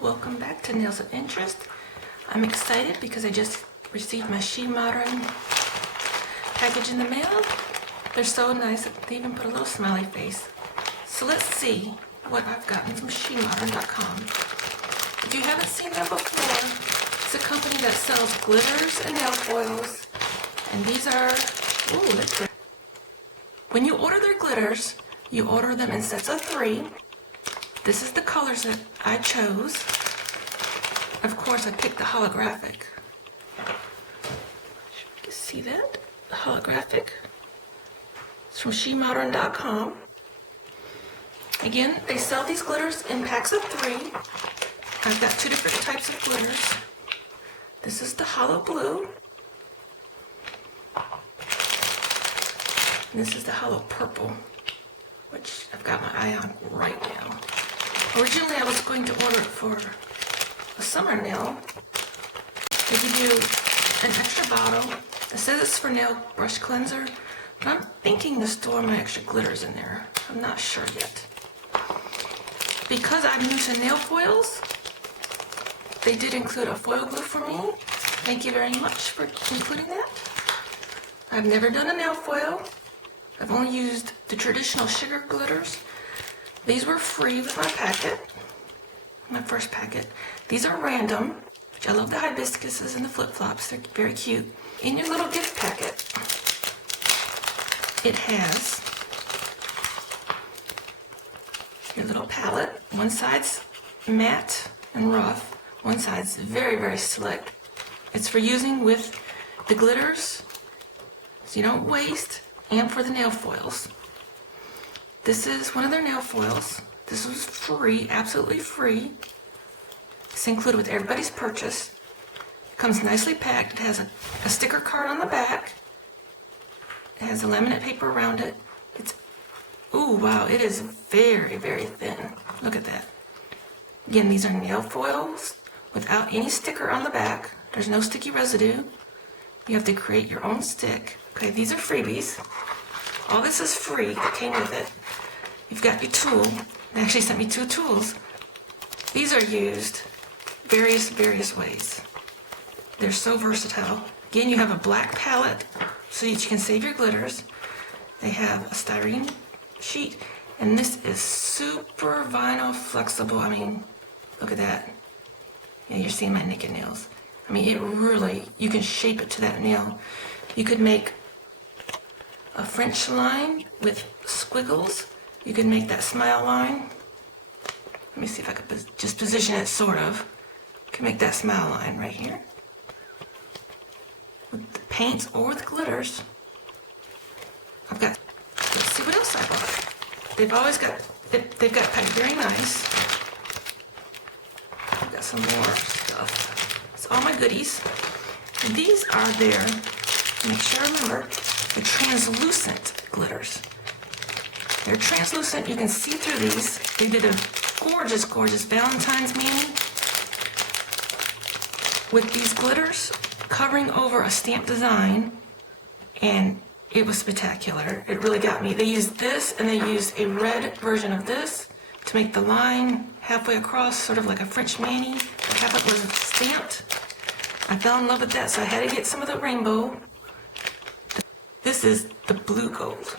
Welcome back to Nails of Interest. I'm excited because I just received my SheModern package in the mail. They're so nice that they even put a little smiley face. So let's see what I've gotten from SheModern.com. If you haven't seen them before, it's a company that sells glitters and nail foils. And these are, ooh, that's good. When you order their glitters, you order them in sets of 3. This is the colors that I chose. Of course, I picked the holographic. You can see that? The holographic. It's from SheModern.com. Again, they sell these glitters in packs of 3. I've got 2 different types of glitters. This is the hollow blue. And this is the hollow purple, which I've got my eye on right now. Originally, I was going to order it for a summer nail. They give you an extra bottle. It says it's for nail brush cleanser, but I'm thinking to store my extra glitters in there. I'm not sure yet. Because I'm new to nail foils, they did include a foil glue for me. Thank you very much for including that. I've never done a nail foil. I've only used the traditional sugar glitters. These were free with my packet, my first packet. These are random, which I love the hibiscuses and the flip-flops. They're very cute. In your little gift packet, it has your little palette. One side's matte and rough. One side's very, very slick. It's for using with the glitters, so you don't waste, and for the nail foils. This is one of their nail foils. This was free, absolutely free. It's included with everybody's purchase. It comes nicely packed. It has a sticker card on the back. It has a laminate paper around it. It's, ooh, wow, it is very, very thin. Look at that. Again, these are nail foils without any sticker on the back. There's no sticky residue. You have to create your own stick. Okay, these are freebies. All this is free that came with it. You've got your tool. They actually sent me 2 tools. These are used various ways. They're so versatile. Again, you have a black palette so that you can save your glitters. They have a styrene sheet, and this is super vinyl flexible. I mean, look at that. Yeah, you're seeing my naked nails. I mean, it really, you can shape it to that nail. You could make a French line with squiggles. You can make that smile line. Let me see if I could just position it sort of. You can make that smile line right here. With the paints or the glitters. Let's see what else I bought. They've got packed very nice. I've got some more stuff. It's all my goodies. And these are their, make sure I remember, the translucent glitters. They're translucent. You can see through these. They did a gorgeous, gorgeous Valentine's mani with these glitters covering over a stamped design, and it was spectacular. It really got me. They used this, and they used a red version of this to make the line halfway across, sort of like a French mani, but half it was stamped. I fell in love with that, so I had to get some of the rainbow. This is the blue gold.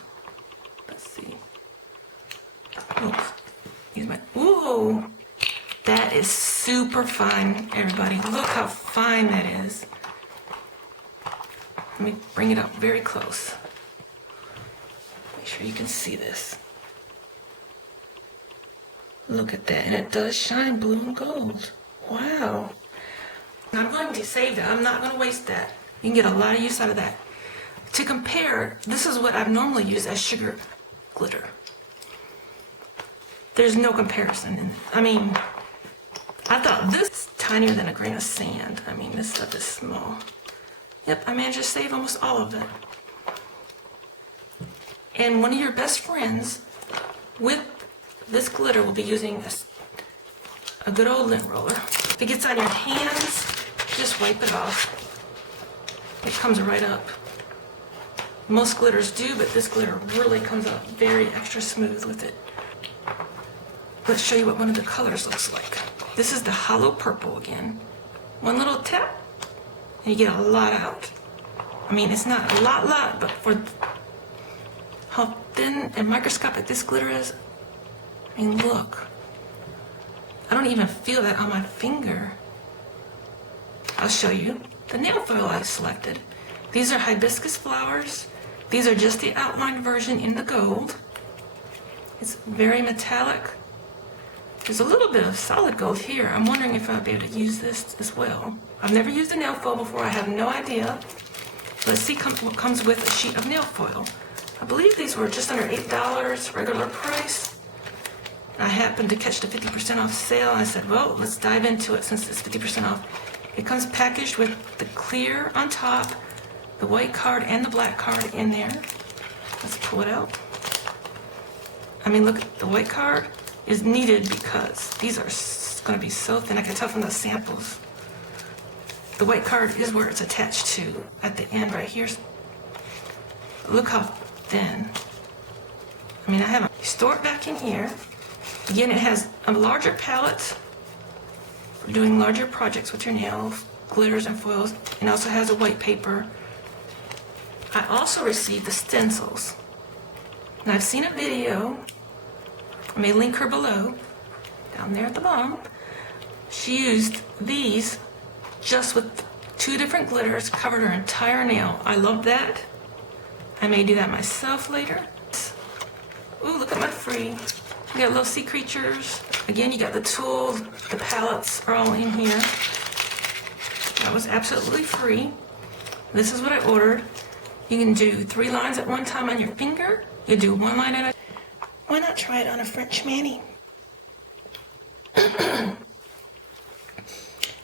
Let's see. Oops. Ooh, that is super fine, everybody. Look how fine that is. Let me bring it up very close. Make sure you can see this. Look at that, and it does shine blue and gold. Wow. I'm going to save that. I'm not going to waste that. You can get a lot of use out of that. To compare, this is what I've normally used as sugar glitter. There's no comparison. I mean, I thought this is tinier than a grain of sand. I mean, this stuff is small. Yep, I managed to save almost all of it. And one of your best friends with this glitter will be using a good old lint roller. If it gets on your hands, just wipe it off. It comes right up. Most glitters do, but this glitter really comes out very extra smooth with it. Let's show you what one of the colors looks like. This is the hollow purple again. One little tap, and you get a lot out. I mean, it's not a lot, but for how thin and microscopic this glitter is, I mean, look. I don't even feel that on my finger. I'll show you the nail foil I selected. These are hibiscus flowers. These are just the outlined version in the gold. It's very metallic. There's a little bit of solid gold here. I'm wondering if I'll be able to use this as well. I've never used a nail foil before. I have no idea. Let's see what comes with a sheet of nail foil. I believe these were just under $8 regular price. I happened to catch the 50% off sale. I said, well, let's dive into it since it's 50% off. It comes packaged with the clear on top, the white card and the black card in there. Let's pull it out. I mean, look, the white card is needed because these are going to be so thin. I can tell from the samples. The white card is where it's attached to at the end right here. Look how thin. I mean, I have a store it back in here. Again, it has a larger palette for doing larger projects with your nails, glitters and foils, and also has a white paper. I also received the stencils. And I've seen a video, I may link her below, down there at the bottom. She used these just with 2 different glitters, covered her entire nail. I love that. I may do that myself later. Ooh, look at my free. You got little sea creatures. Again, you got the tools, the palettes are all in here. That was absolutely free. This is what I ordered. You can do 3 lines at one time on your finger. You do 1 line at a time. Why not try it on a French mani?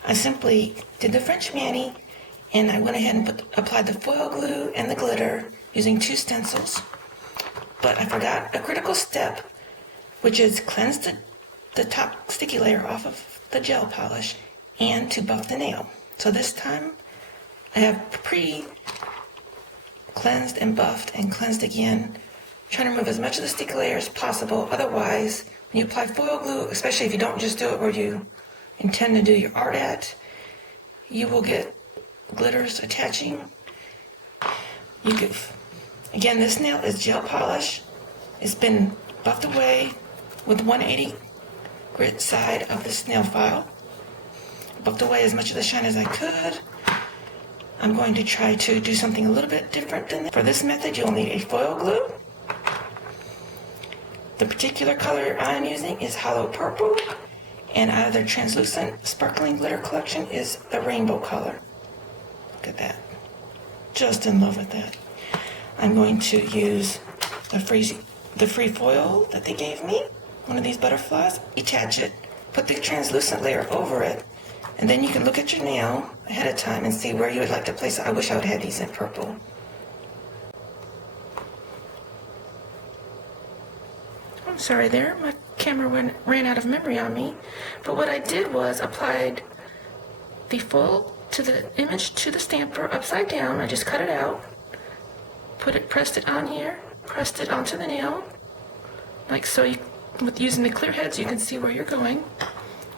I simply did the French mani, and I went ahead and applied the foil glue and the glitter using 2 stencils. But I forgot a critical step, which is cleanse the top sticky layer off of the gel polish and to buff the nail. So this time I have pre-cleansed and buffed and cleansed again, trying to remove as much of the sticky layer as possible. Otherwise, when you apply foil glue, especially if you don't just do it where you intend to do your art at, you will get glitters attaching. You goof. Again, this nail is gel polish. It's been buffed away with 180 grit side of this nail file. Buffed away as much of the shine as I could. I'm going to try to do something a little bit different than that. For this method, you'll need a foil glue. The particular color I'm using is hollow purple, and out of their translucent sparkling glitter collection is the rainbow color. Look at that. Just in love with that. I'm going to use the free foil that they gave me, one of these butterflies, attach it, put the translucent layer over it, and then you can look at your nail ahead of time and see where you would like to place it. I wish I would have had these in purple. I'm sorry there, my camera ran out of memory on me, but what I did was applied the foil to the image to the stamper upside down. I just cut it out, pressed it on here, pressed it onto the nail, like so. With using the clear heads, you can see where you're going,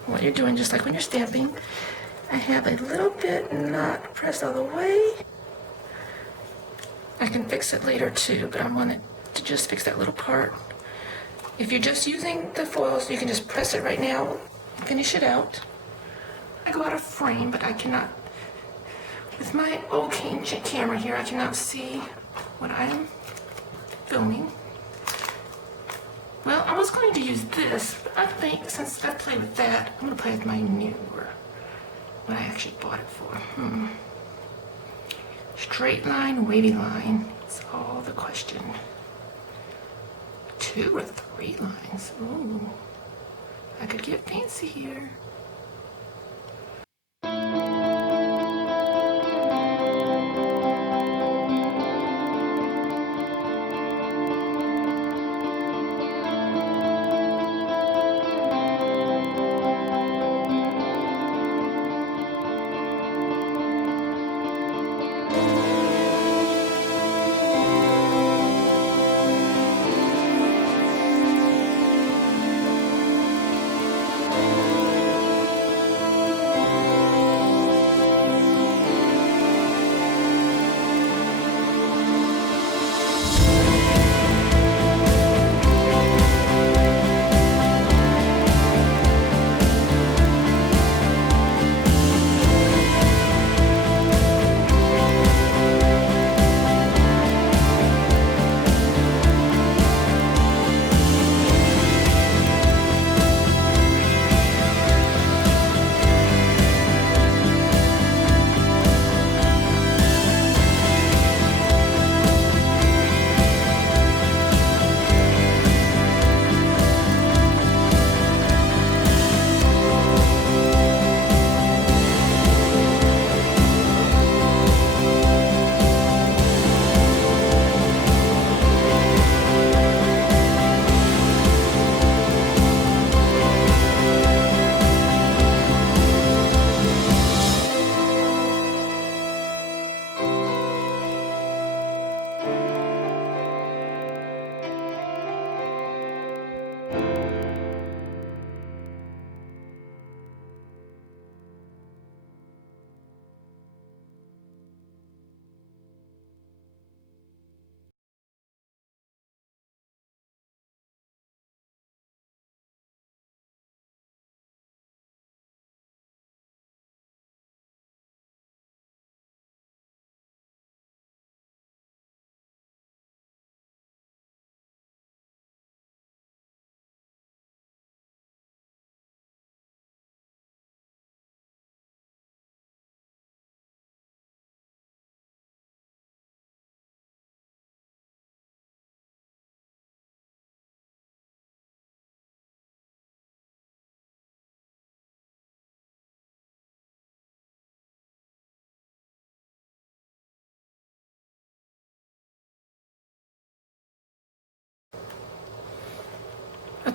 what you're doing, just like when you're stamping. I have a little bit not pressed all the way. I can fix it later too, but I wanted to just fix that little part. If you're just using the foils, you can just press it right now, finish it out. I go out of frame, but I cannot, with my old ancient camera here, I cannot see what I am filming. Well, I was going to use this, but I think since I played with that, I'm going to play with my newer, what I actually bought it for. Straight line, wavy line, it's all the question. 2 or 3 lines, ooh, I could get fancy here.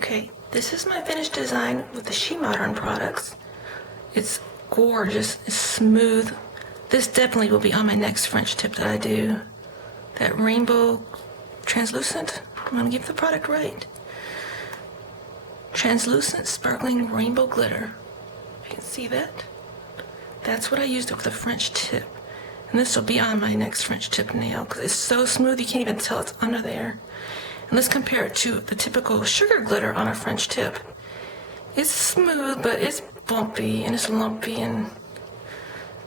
Okay, this is my finished design with the SheModern products. It's gorgeous, it's smooth. This definitely will be on my next French tip that I do. That rainbow translucent, I'm gonna get the product right. Translucent sparkling rainbow glitter. You can see that? That's what I used with the French tip. And this will be on my next French tip nail because it's so smooth you can't even tell it's under there. And let's compare it to the typical sugar glitter on a French tip. It's smooth, but it's bumpy and it's lumpy, and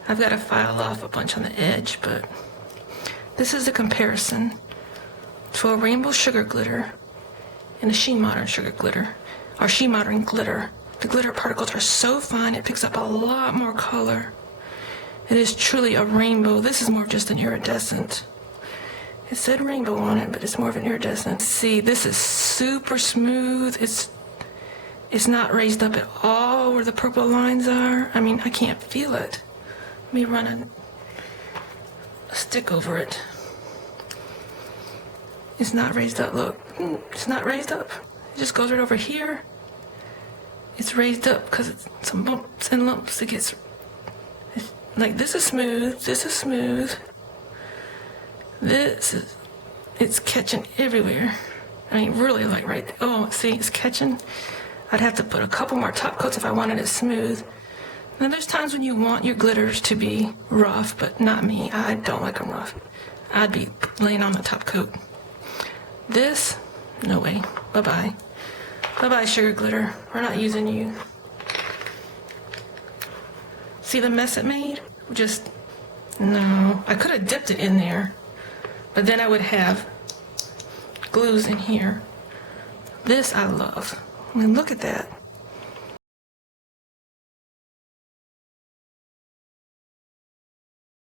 I've got to file off a bunch on the edge, but this is a comparison to a rainbow sugar glitter and a SheModern sugar glitter, or SheModern glitter. The glitter particles are so fine, it picks up a lot more color. It is truly a rainbow. This is more of just an iridescent. It said rainbow on it, but it's more of an iridescent. See, this is super smooth. It's not raised up at all where the purple lines are. I mean, I can't feel it. Let me run a stick over it. It's not raised up, look. It's not raised up. It just goes right over here. It's raised up because it's some bumps and lumps. Like, this is smooth, this is smooth. It's catching everywhere. I mean, really, like right there. Oh, see, it's catching. I'd have to put a couple more top coats if I wanted it smooth. Now, there's times when you want your glitters to be rough, but not me. I don't like them rough. I'd be laying on the top coat. This, no way. Bye-bye. Bye-bye, sugar glitter. We're not using you. See the mess it made? No. I could have dipped it in there, but then I would have glues in here. This I love. I mean, look at that.